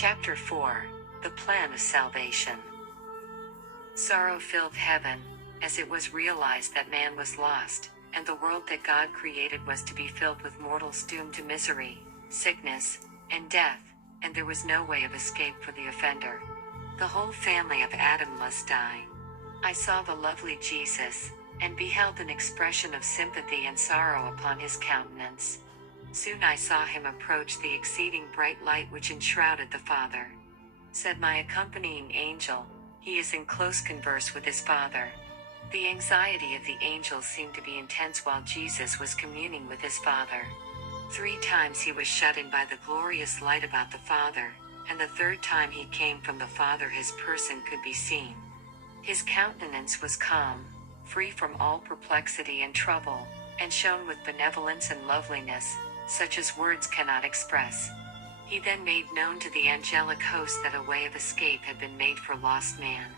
Chapter 4. The Plan of Salvation. Sorrow filled heaven, as it was realized that man was lost, and the world that God created was to be filled with mortals doomed to misery, sickness, and death, and there was no way of escape for the offender. The whole family of Adam must die. I saw the lovely Jesus, and beheld an expression of sympathy and sorrow upon his countenance. Soon I saw him approach the exceeding bright light which enshrouded the Father. Said my accompanying angel, "He is in close converse with his Father." The anxiety of the angels seemed to be intense while Jesus was communing with his Father. 3 times he was shut in by the glorious light about the Father, and the 3rd time he came from the Father his person could be seen. His countenance was calm, free from all perplexity and trouble, and shone with benevolence and loveliness, such as words cannot express. He then made known to the angelic host that a way of escape had been made for lost man.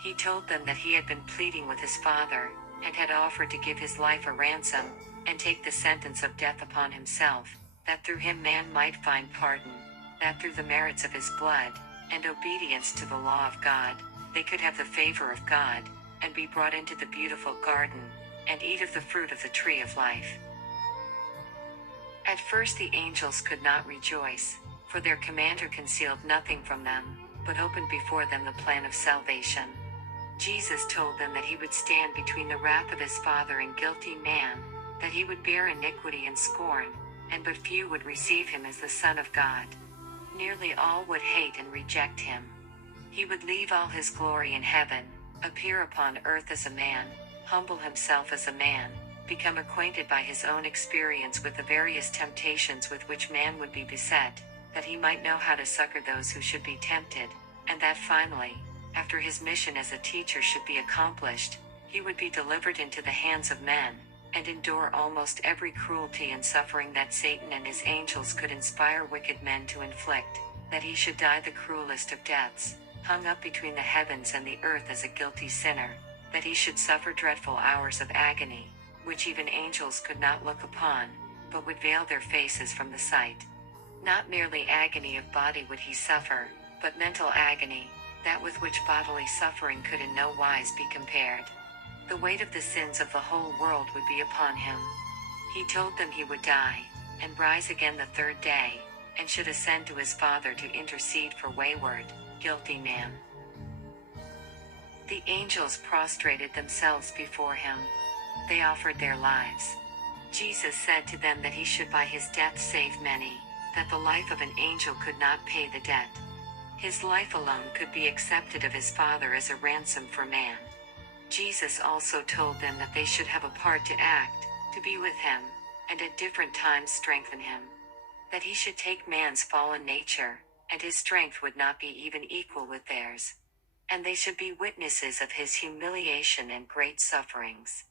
He told them that he had been pleading with his Father, and had offered to give his life a ransom, and take the sentence of death upon himself, that through him man might find pardon, that through the merits of his blood, and obedience to the law of God, they could have the favor of God, and be brought into the beautiful garden, and eat of the fruit of the tree of life. At first the angels could not rejoice, for their commander concealed nothing from them, but opened before them the plan of salvation. Jesus told them that he would stand between the wrath of his Father and guilty man, that he would bear iniquity and scorn, and but few would receive him as the Son of God. Nearly all would hate and reject him. He would leave all his glory in heaven, appear upon earth as a man, humble himself as a man, become acquainted by his own experience with the various temptations with which man would be beset, that he might know how to succor those who should be tempted, and that finally, after his mission as a teacher should be accomplished, he would be delivered into the hands of men, and endure almost every cruelty and suffering that Satan and his angels could inspire wicked men to inflict, that he should die the cruelest of deaths, hung up between the heavens and the earth as a guilty sinner, that he should suffer dreadful hours of agony, which even angels could not look upon, but would veil their faces from the sight. Not merely agony of body would he suffer, but mental agony, that with which bodily suffering could in no wise be compared. The weight of the sins of the whole world would be upon him. He told them he would die, and rise again the 3rd day, and should ascend to his Father to intercede for wayward, guilty man. The angels prostrated themselves before him. They offered their lives. Jesus said to them that he should by his death save many, that the life of an angel could not pay the debt. His life alone could be accepted of his Father as a ransom for man. Jesus also told them that they should have a part to act, to be with him, and at different times strengthen him. That he should take man's fallen nature, and his strength would not be even equal with theirs. And they should be witnesses of his humiliation and great sufferings.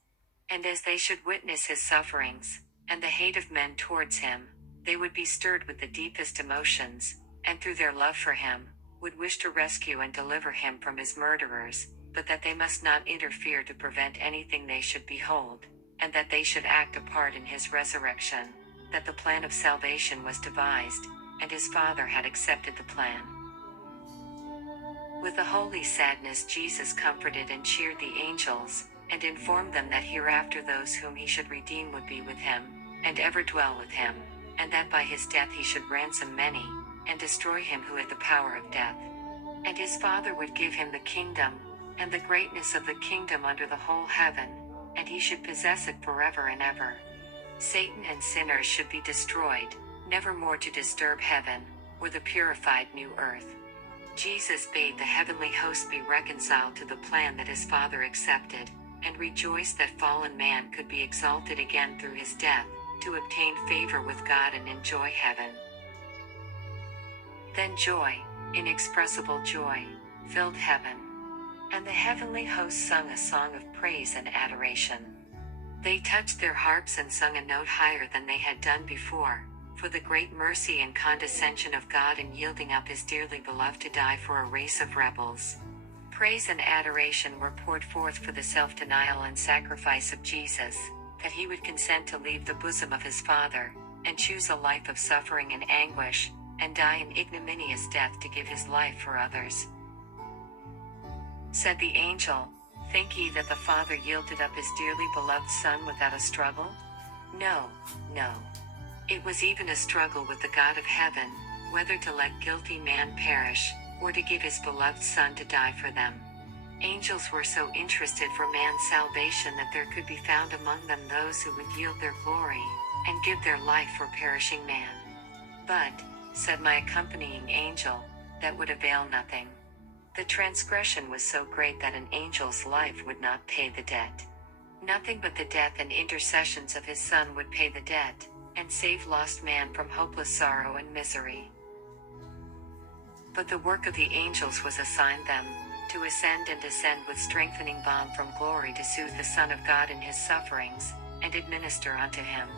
And as they should witness his sufferings, and the hate of men towards him, they would be stirred with the deepest emotions, and through their love for him, would wish to rescue and deliver him from his murderers, but that they must not interfere to prevent anything they should behold, and that they should act a part in his resurrection, that the plan of salvation was devised, and his Father had accepted the plan. With a holy sadness Jesus comforted and cheered the angels, and informed them that hereafter those whom he should redeem would be with him, and ever dwell with him, and that by his death he should ransom many, and destroy him who had the power of death. And his Father would give him the kingdom, and the greatness of the kingdom under the whole heaven, and he should possess it forever and ever. Satan and sinners should be destroyed, never more to disturb heaven, or the purified new earth. Jesus bade the heavenly host be reconciled to the plan that his Father accepted, and rejoiced that fallen man could be exalted again through his death, to obtain favor with God and enjoy heaven. Then joy, inexpressible joy, filled heaven. And the heavenly host sung a song of praise and adoration. They touched their harps and sung a note higher than they had done before, for the great mercy and condescension of God in yielding up his dearly beloved to die for a race of rebels. Praise and adoration were poured forth for the self-denial and sacrifice of Jesus, that he would consent to leave the bosom of his Father, and choose a life of suffering and anguish, and die an ignominious death to give his life for others. Said the angel, "Think ye that the Father yielded up his dearly beloved Son without a struggle? No, no. It was even a struggle with the God of heaven, whether to let guilty man perish, or to give his beloved Son to die for them." Angels were so interested for man's salvation that there could be found among them those who would yield their glory, and give their life for perishing man. "But," said my accompanying angel, "that would avail nothing. The transgression was so great that an angel's life would not pay the debt. Nothing but the death and intercessions of his Son would pay the debt, and save lost man from hopeless sorrow and misery. But the work of the angels was assigned them, to ascend and descend with strengthening balm from glory to soothe the Son of God in his sufferings, and administer unto him.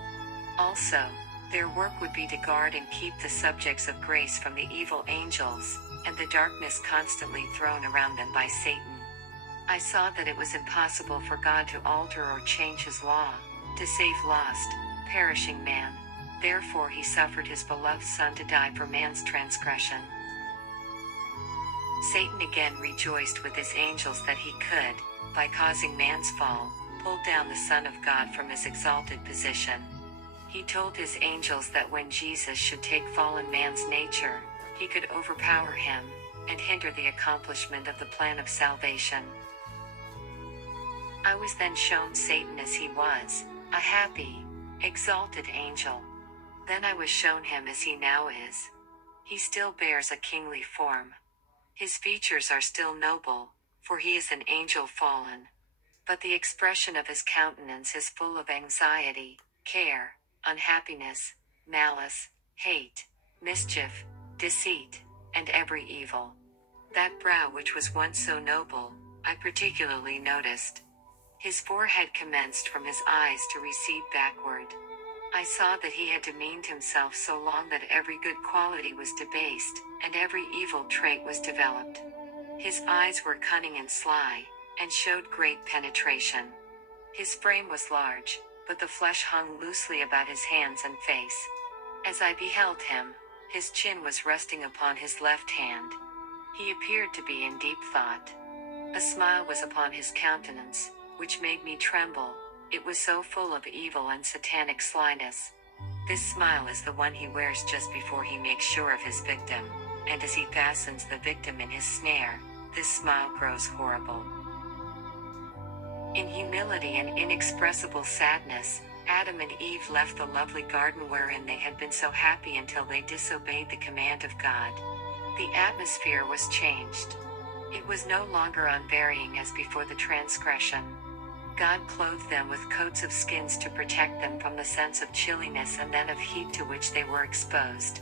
Also, their work would be to guard and keep the subjects of grace from the evil angels, and the darkness constantly thrown around them by Satan. I saw that it was impossible for God to alter or change his law, to save lost, perishing man. Therefore he suffered his beloved Son to die for man's transgression. Satan again rejoiced with his angels that he could, by causing man's fall, pull down the Son of God from his exalted position. He told his angels that when Jesus should take fallen man's nature, he could overpower him, and hinder the accomplishment of the plan of salvation. I was then shown Satan as he was, a happy, exalted angel. Then I was shown him as he now is. He still bears a kingly form. His features are still noble, for he is an angel fallen. But the expression of his countenance is full of anxiety, care, unhappiness, malice, hate, mischief, deceit, and every evil. That brow which was once so noble, I particularly noticed. His forehead commenced from his eyes to recede backward. I saw that he had demeaned himself so long that every good quality was debased, and every evil trait was developed. His eyes were cunning and sly, and showed great penetration. His frame was large, but the flesh hung loosely about his hands and face. As I beheld him, his chin was resting upon his left hand. He appeared to be in deep thought. A smile was upon his countenance, which made me tremble, it was so full of evil and satanic slyness. This smile is the one he wears just before he makes sure of his victim, and as he fastens the victim in his snare, this smile grows horrible. In humility and inexpressible sadness, Adam and Eve left the lovely garden wherein they had been so happy until they disobeyed the command of God. The atmosphere was changed. It was no longer unvarying as before the transgression. God clothed them with coats of skins to protect them from the sense of chilliness and then of heat to which they were exposed.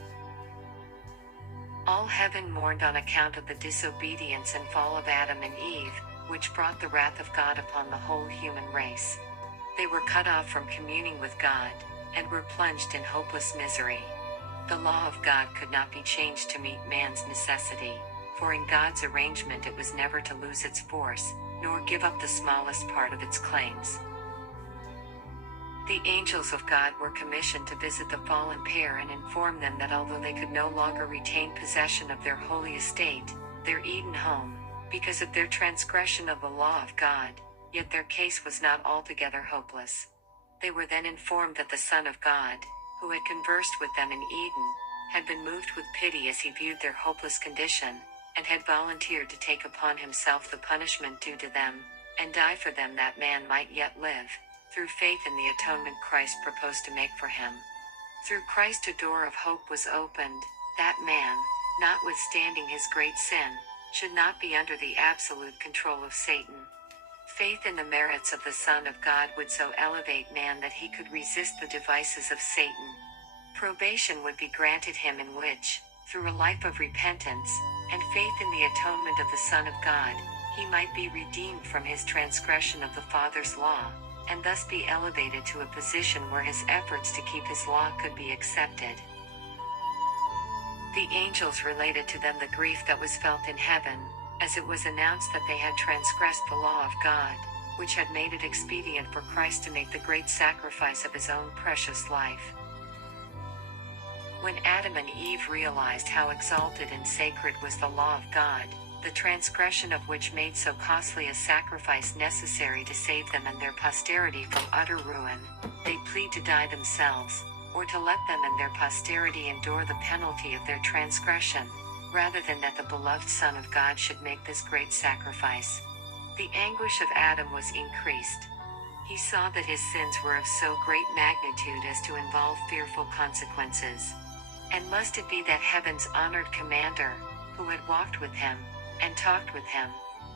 All heaven mourned on account of the disobedience and fall of Adam and Eve, which brought the wrath of God upon the whole human race. They were cut off from communing with God, and were plunged in hopeless misery. The law of God could not be changed to meet man's necessity, for in God's arrangement it was never to lose its force, nor give up the smallest part of its claims. The angels of God were commissioned to visit the fallen pair and inform them that although they could no longer retain possession of their holy estate, their Eden home, because of their transgression of the law of God, yet their case was not altogether hopeless. They were then informed that the Son of God, who had conversed with them in Eden, had been moved with pity as he viewed their hopeless condition, and had volunteered to take upon himself the punishment due to them, and die for them that man might yet live, through faith in the atonement Christ proposed to make for him. Through Christ a door of hope was opened, that man, notwithstanding his great sin, should not be under the absolute control of Satan. Faith in the merits of the Son of God would so elevate man that he could resist the devices of Satan. Probation would be granted him in which, through a life of repentance, and faith in the atonement of the Son of God, he might be redeemed from his transgression of the Father's law, and thus be elevated to a position where his efforts to keep his law could be accepted. The angels related to them the grief that was felt in heaven, as it was announced that they had transgressed the law of God, which had made it expedient for Christ to make the great sacrifice of his own precious life. When Adam and Eve realized how exalted and sacred was the law of God, the transgression of which made so costly a sacrifice necessary to save them and their posterity from utter ruin, they plead to die themselves, or to let them and their posterity endure the penalty of their transgression, rather than that the beloved Son of God should make this great sacrifice. The anguish of Adam was increased. He saw that his sins were of so great magnitude as to involve fearful consequences. And must it be that heaven's honored commander, who had walked with him, and talked with him,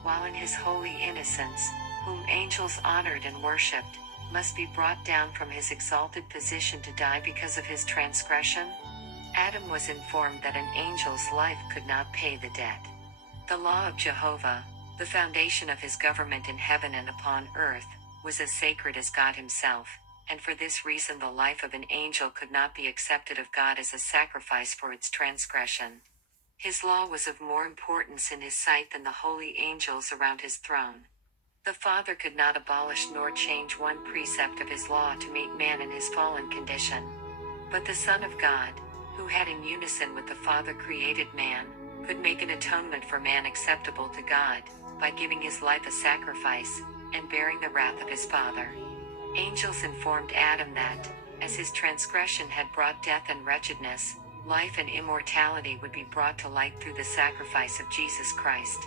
while in his holy innocence, whom angels honored and worshipped, must be brought down from his exalted position to die because of his transgression? Adam was informed that an angel's life could not pay the debt. The law of Jehovah, the foundation of his government in heaven and upon earth, was as sacred as God himself, and for this reason the life of an angel could not be accepted of God as a sacrifice for its transgression. His law was of more importance in his sight than the holy angels around his throne. The Father could not abolish nor change one precept of his law to meet man in his fallen condition. But the Son of God, who had in unison with the Father created man, could make an atonement for man acceptable to God, by giving his life a sacrifice, and bearing the wrath of his Father. Angels informed Adam that, as his transgression had brought death and wretchedness, life and immortality would be brought to light through the sacrifice of Jesus Christ.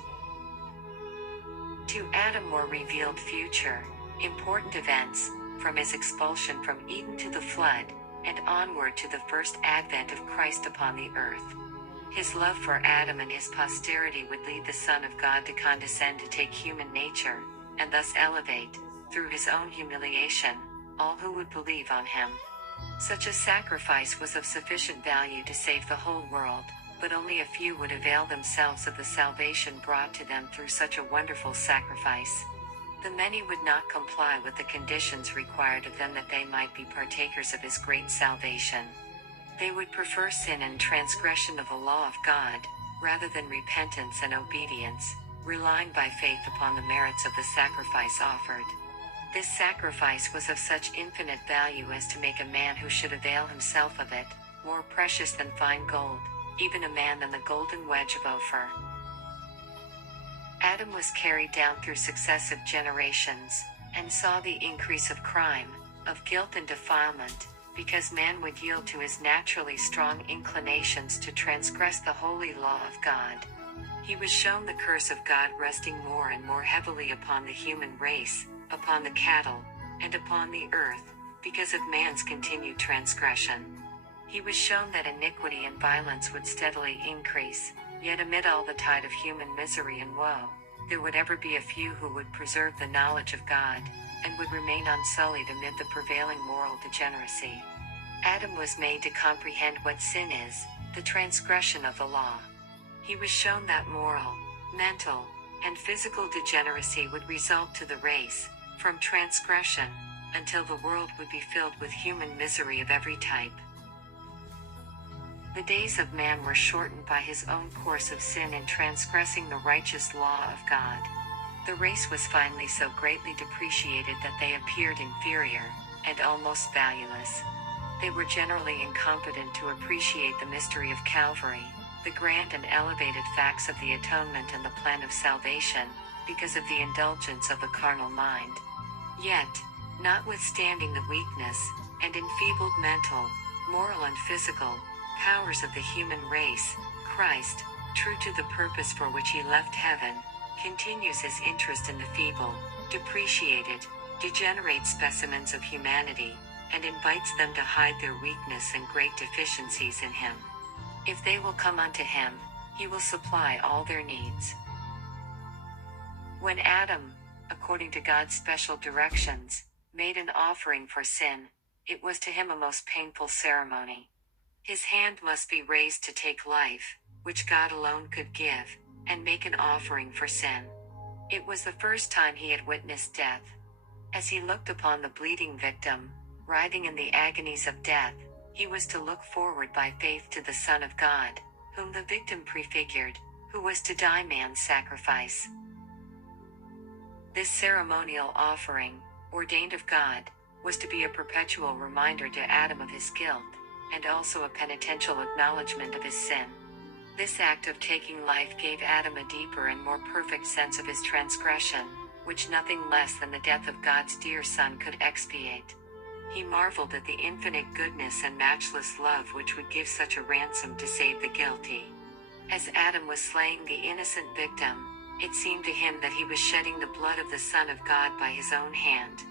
To Adam were revealed future, important events, from his expulsion from Eden to the flood, and onward to the first advent of Christ upon the earth. His love for Adam and his posterity would lead the Son of God to condescend to take human nature, and thus elevate, through his own humiliation, all who would believe on him. Such a sacrifice was of sufficient value to save the whole world, but only a few would avail themselves of the salvation brought to them through such a wonderful sacrifice. The many would not comply with the conditions required of them that they might be partakers of his great salvation. They would prefer sin and transgression of the law of God, rather than repentance and obedience, relying by faith upon the merits of the sacrifice offered. This sacrifice was of such infinite value as to make a man who should avail himself of it, more precious than fine gold, even a man than the golden wedge of Ophir. Adam was carried down through successive generations, and saw the increase of crime, of guilt and defilement, because man would yield to his naturally strong inclinations to transgress the holy law of God. He was shown the curse of God resting more and more heavily upon the human race, upon the cattle, and upon the earth, because of man's continued transgression. He was shown that iniquity and violence would steadily increase, yet amid all the tide of human misery and woe, there would ever be a few who would preserve the knowledge of God, and would remain unsullied amid the prevailing moral degeneracy. Adam was made to comprehend what sin is, the transgression of the law. He was shown that moral, mental, and physical degeneracy would result to the race, from transgression, until the world would be filled with human misery of every type. The days of man were shortened by his own course of sin in transgressing the righteous law of God. The race was finally so greatly depreciated that they appeared inferior, and almost valueless. They were generally incompetent to appreciate the mystery of Calvary, the grand and elevated facts of the atonement and the plan of salvation, because of the indulgence of the carnal mind. Yet, notwithstanding the weakness, and enfeebled mental, moral and physical, powers of the human race, Christ, true to the purpose for which he left heaven, continues his interest in the feeble, depreciated, degenerate specimens of humanity, and invites them to hide their weakness and great deficiencies in him. If they will come unto him, he will supply all their needs. When Adam, according to God's special directions, made an offering for sin, it was to him a most painful ceremony. His hand must be raised to take life, which God alone could give, and make an offering for sin. It was the first time he had witnessed death. As he looked upon the bleeding victim, writhing in the agonies of death, he was to look forward by faith to the Son of God, whom the victim prefigured, who was to die man's sacrifice. This ceremonial offering, ordained of God, was to be a perpetual reminder to Adam of his guilt, and also a penitential acknowledgement of his sin. This act of taking life gave Adam a deeper and more perfect sense of his transgression, which nothing less than the death of God's dear Son could expiate. He marveled at the infinite goodness and matchless love which would give such a ransom to save the guilty. As Adam was slaying the innocent victim, it seemed to him that he was shedding the blood of the Son of God by his own hand.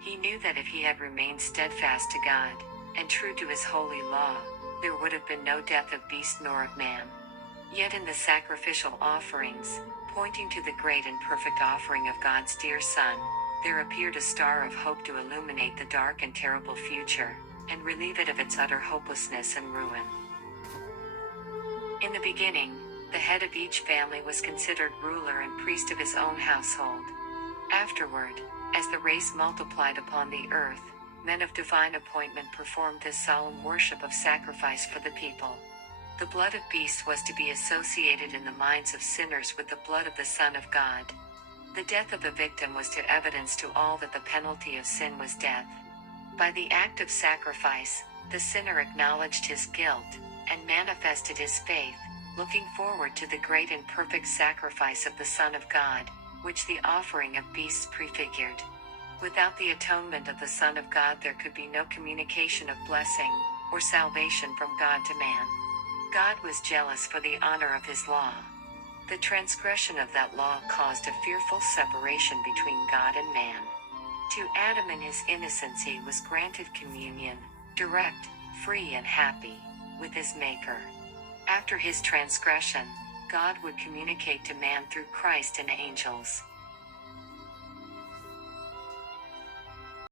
He knew that if he had remained steadfast to God, and true to his holy law, there would have been no death of beast nor of man. Yet in the sacrificial offerings, pointing to the great and perfect offering of God's dear Son, there appeared a star of hope to illuminate the dark and terrible future, and relieve it of its utter hopelessness and ruin. In the beginning, the head of each family was considered ruler and priest of his own household. Afterward, as the race multiplied upon the earth, men of divine appointment performed this solemn worship of sacrifice for the people. The blood of beasts was to be associated in the minds of sinners with the blood of the Son of God. The death of the victim was to evidence to all that the penalty of sin was death. By the act of sacrifice, the sinner acknowledged his guilt, and manifested his faith, looking forward to the great and perfect sacrifice of the Son of God, which the offering of beasts prefigured. Without the atonement of the Son of God there could be no communication of blessing, or salvation from God to man. God was jealous for the honor of his law. The transgression of that law caused a fearful separation between God and man. To Adam in his innocency was granted communion, direct, free and happy, with his Maker. After his transgression, God would communicate to man through Christ and angels.